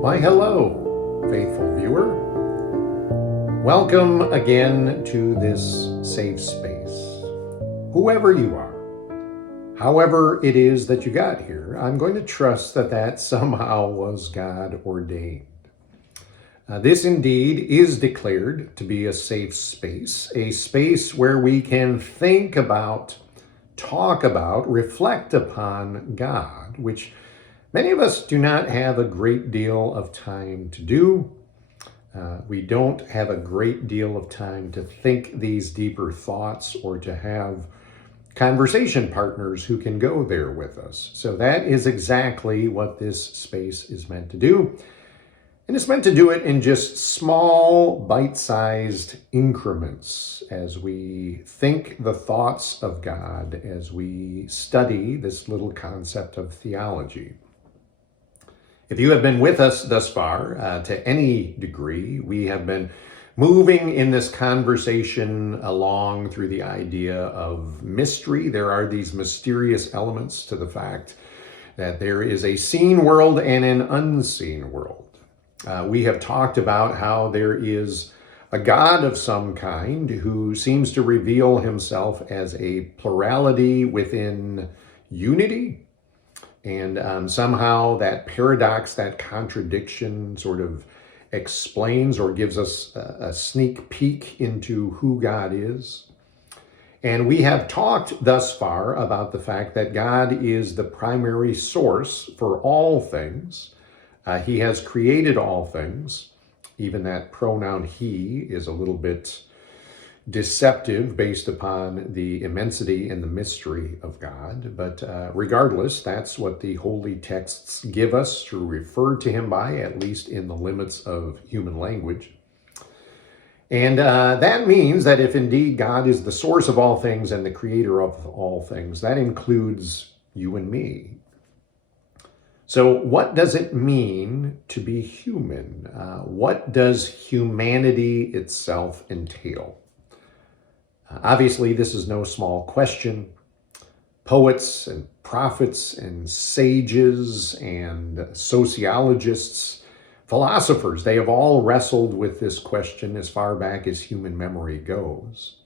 Why, hello, faithful viewer. Welcome again to this safe space. Whoever you are, however it is that you got here, I'm going to trust that that somehow was God ordained. This indeed is declared to be a safe space, a space where we can think about, talk about, reflect upon God, which many of us do not have a great deal of time to do. We don't have a great deal of time to think these deeper thoughts or to have conversation partners who can go there with us. So that is exactly what this space is meant to do. And it's meant to do it in just small, bite-sized increments as we think the thoughts of God, as we study this little concept of theology. If you have been with us thus far, to any degree, we have been moving in this conversation along through the idea of mystery. There are these mysterious elements to the fact that there is a seen world and an unseen world. We have talked about how there is a God of some kind who seems to reveal himself as a plurality within unity. And somehow that paradox, that contradiction sort of explains or gives us a sneak peek into who God is. And we have talked thus far about the fact that God is the primary source for all things. He has created all things. Even that pronoun he is a little bit deceptive based upon the immensity and the mystery of God. But regardless, that's what the holy texts give us to refer to him by, at least in the limits of human language. And that means that if indeed God is the source of all things and the creator of all things, that includes you and me. So what does it mean to be human? What does humanity itself entail? Obviously, this is no small question. Poets and prophets and sages and sociologists, philosophers, they have all wrestled with this question as far back as human memory goes.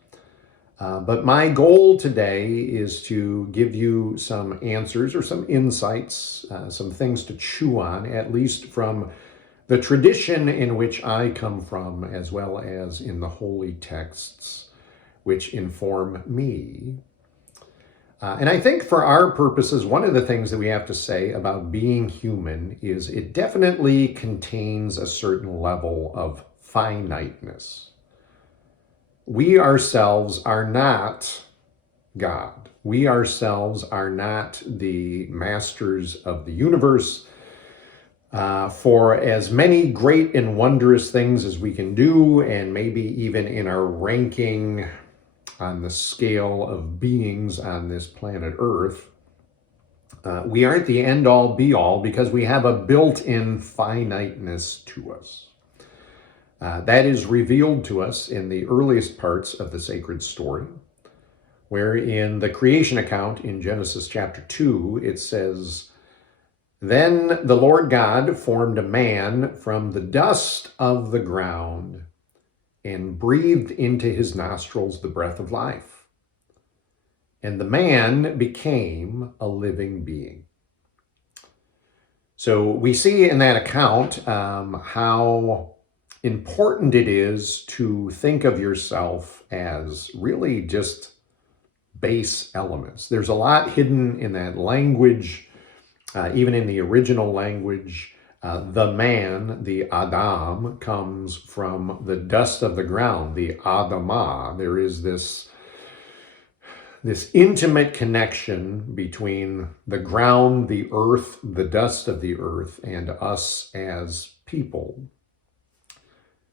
But my goal today is to give you some answers or some insights, some things to chew on, at least from the tradition in which I come from, as well as in the holy texts which inform me. And I think for our purposes, one of the things that we have to say about being human is it definitely contains a certain level of finiteness. We ourselves are not God. We ourselves are not the masters of the universe. For as many great and wondrous things as we can do, and maybe even in our ranking on the scale of beings on this planet Earth, we aren't the end-all be-all because we have a built-in finiteness to us. That is revealed to us in the earliest parts of the sacred story, where in the creation account in Genesis chapter 2, it says, "Then the Lord God formed a man from the dust of the ground and breathed into his nostrils the breath of life. And the man became a living being." So we see in that account how important it is to think of yourself as really just base elements. There's a lot hidden in that language, even in the original language. The man, the Adam, comes from the dust of the ground, the Adamah. There is this intimate connection between the ground, the earth, the dust of the earth, and us as people.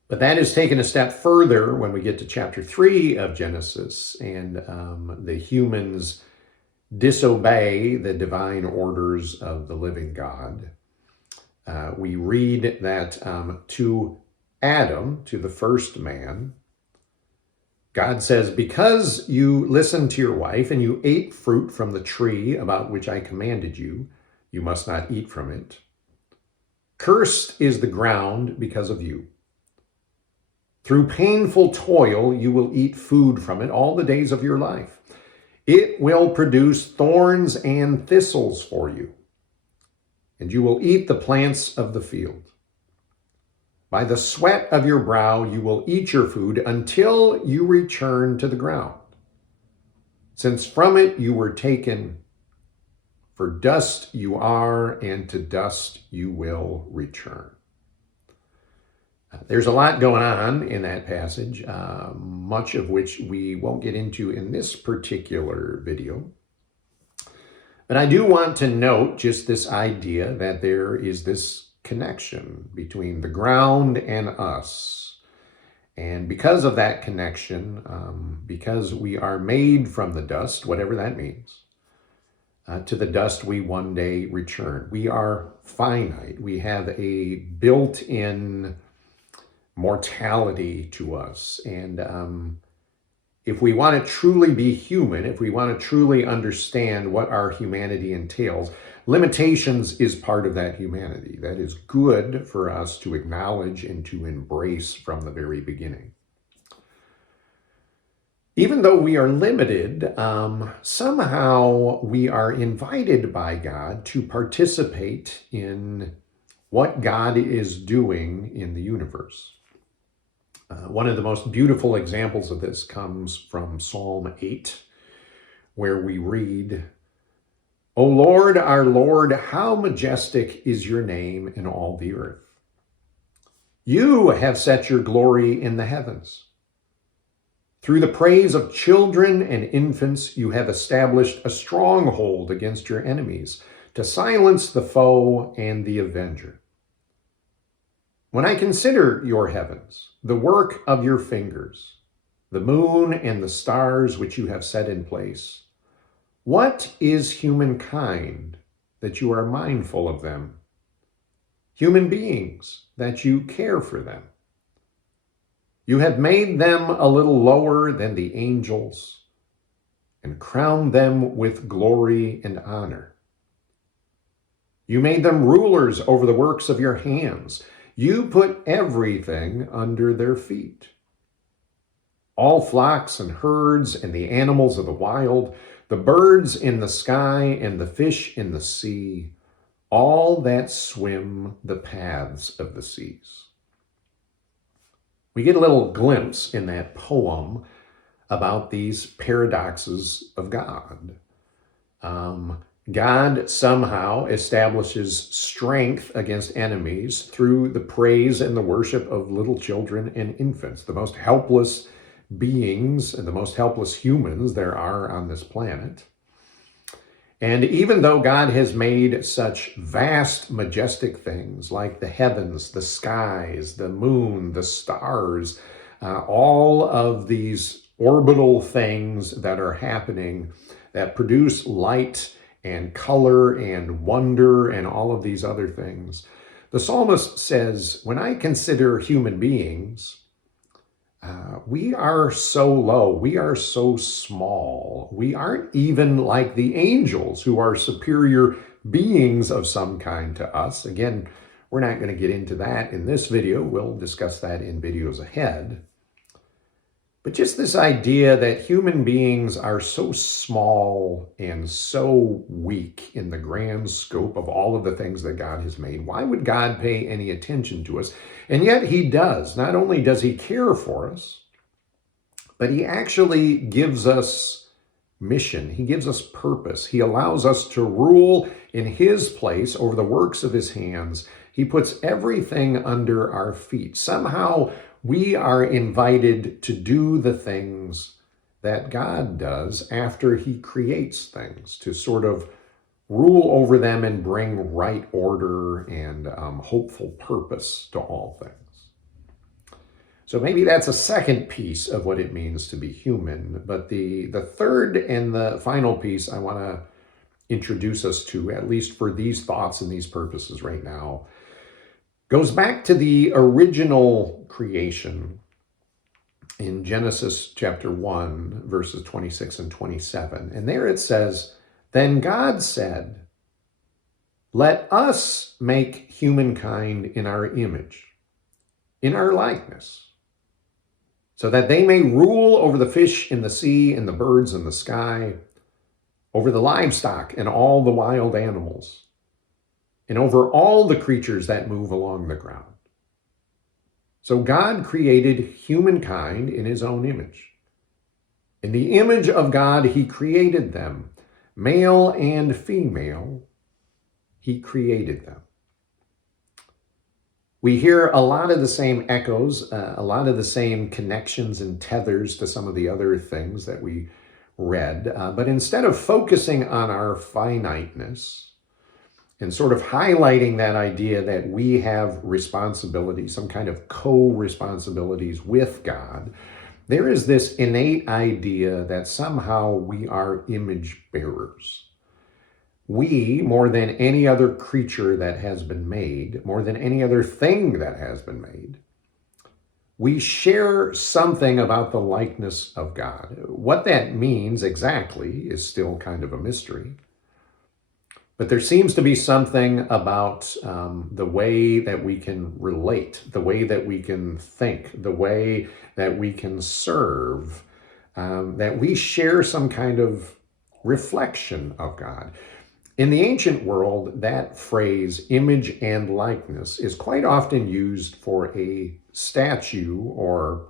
But that is taken a step further when we get to chapter 3 of Genesis, and the humans disobey the divine orders of the living God. We read that to Adam, to the first man, God says, "Because you listened to your wife and you ate fruit from the tree about which I commanded you, you must not eat from it. Cursed is the ground because of you. Through painful toil, you will eat food from it all the days of your life. It will produce thorns and thistles for you, and you will eat the plants of the field. By the sweat of your brow, you will eat your food until you return to the ground, since from it you were taken. For dust you are, and to dust you will return. There's a lot going on in that passage, much of which we won't get into in this particular video. But I do want to note just this idea that there is this connection between the ground and us. And because of that connection, because we are made from the dust, whatever that means, to the dust we one day return. We are finite. We have a built-in mortality to us. And if we want to truly be human, if we want to truly understand what our humanity entails, limitations is part of that humanity. That is good for us to acknowledge and to embrace from the very beginning. Even though we are limited, somehow we are invited by God to participate in what God is doing in the universe. One of the most beautiful examples of this comes from Psalm 8, where we read, O Lord, our Lord, how majestic is your name in all the earth. You have set your glory in the heavens. Through the praise of children and infants, you have established a stronghold against your enemies to silence the foe and the avenger. When I consider your heavens, the work of your fingers, the moon and the stars which you have set in place, what is humankind that you are mindful of them? Human beings that you care for them. You have made them a little lower than the angels and crowned them with glory and honor. You made them rulers over the works of your hands. You put everything under their feet. All flocks and herds and the animals of the wild, the birds in the sky and the fish in the sea, all that swim the paths of the seas. We get a little glimpse in that poem about these paradoxes of God. God somehow establishes strength against enemies through the praise and the worship of little children and infants, the most helpless beings and the most helpless humans there are on this planet. And even though God has made such vast, majestic things like the heavens, the skies, the moon, the stars, all of these orbital things that are happening that produce light and color and wonder and all of these other things, the psalmist says, when I consider human beings, we are so low, we are so small, we aren't even like the angels who are superior beings of some kind to us. Again, we're not going to get into that in this video. We'll discuss that in videos ahead. But just this idea that human beings are so small and so weak in the grand scope of all of the things that God has made. Why would God pay any attention to us? And yet he does. Not only does he care for us, but he actually gives us mission. He gives us purpose. He allows us to rule in his place over the works of his hands. He puts everything under our feet. Somehow we are invited to do the things that God does after he creates things, to sort of rule over them and bring right order and hopeful purpose to all things. So maybe that's a second piece of what it means to be human. But the third and the final piece I want to introduce us to, at least for these thoughts and these purposes right now, goes back to the original creation in Genesis chapter 1, verses 26 and 27. And there it says, Then God said, Let us make humankind in our image, in our likeness, so that they may rule over the fish in the sea and the birds in the sky, over the livestock and all the wild animals, and over all the creatures that move along the ground. So God created humankind in his own image. In the image of God, he created them. Male and female, he created them. We hear a lot of the same echoes, a lot of the same connections and tethers to some of the other things that we read. But instead of focusing on our finiteness and sort of highlighting that idea that we have responsibility, some kind of co-responsibilities with God, there is this innate idea that somehow we are image bearers. We, more than any other creature that has been made, more than any other thing that has been made, we share something about the likeness of God. What that means exactly is still kind of a mystery. But there seems to be something about the way that we can relate, the way that we can think, the way that we can serve, that we share some kind of reflection of God. In the ancient world, that phrase, image and likeness, is quite often used for a statue or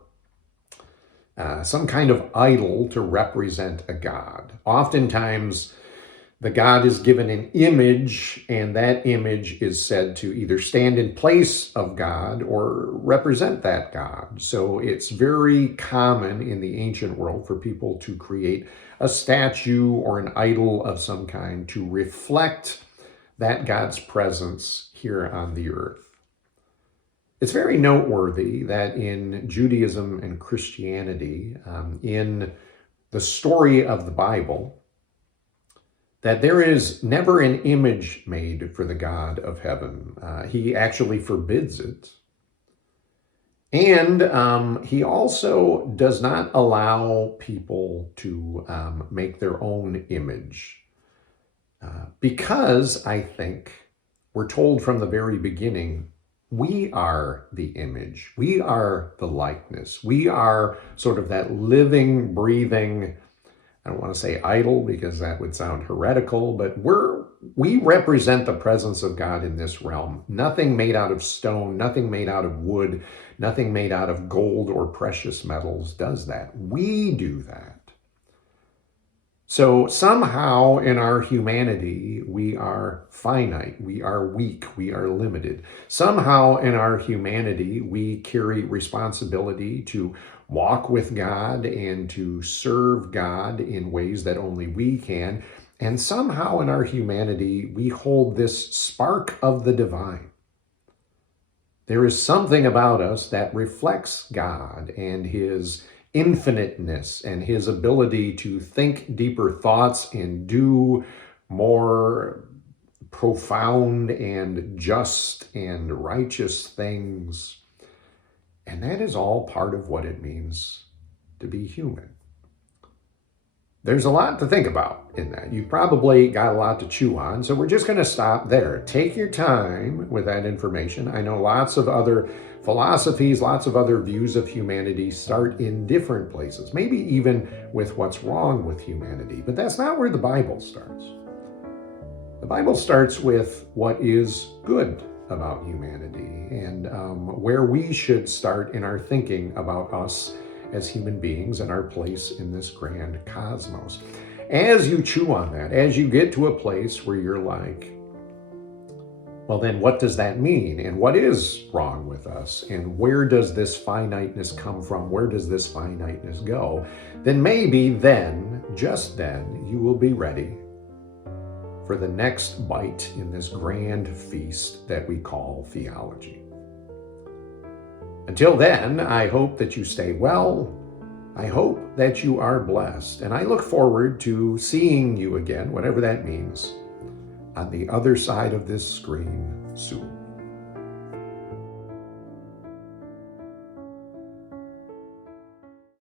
some kind of idol to represent a god. Oftentimes, the god is given an image, and that image is said to either stand in place of God or represent that God. So it's very common in the ancient world for people to create a statue or an idol of some kind to reflect that God's presence here on the earth. It's very noteworthy that in Judaism and Christianity, in the story of the Bible, that there is never an image made for the God of heaven. He actually forbids it. And he also does not allow people to make their own image. Because I think we're told from the very beginning, we are the image. We are the likeness. We are sort of that living, breathing, I don't want to say idol because that would sound heretical, but we represent the presence of God in this realm. Nothing made out of stone, nothing made out of wood, nothing made out of gold or precious metals does that. We do that. So somehow in our humanity, we are finite, we are weak, we are limited. Somehow in our humanity, we carry responsibility to walk with God and to serve God in ways that only we can. And somehow in our humanity, we hold this spark of the divine. There is something about us that reflects God and his infiniteness and his ability to think deeper thoughts and do more profound and just and righteous things. And that is all part of what it means to be human. There's a lot to think about in that. You've probably got a lot to chew on, so we're just going to stop there. Take your time with that information. I know lots of other philosophies, lots of other views of humanity start in different places, maybe even with what's wrong with humanity, but that's not where the Bible starts. The Bible starts with what is good about humanity and where we should start in our thinking about us as human beings and our place in this grand cosmos. As you chew on that, as you get to a place where you're like, well, then what does that mean? And what is wrong with us? And where does this finiteness come from? Where does this finiteness go? Then maybe then, just then, you will be ready for the next bite in this grand feast that we call theology. Until then, I hope that you stay well. I hope that you are blessed. And I look forward to seeing you again, whatever that means, on the other side of this screen soon.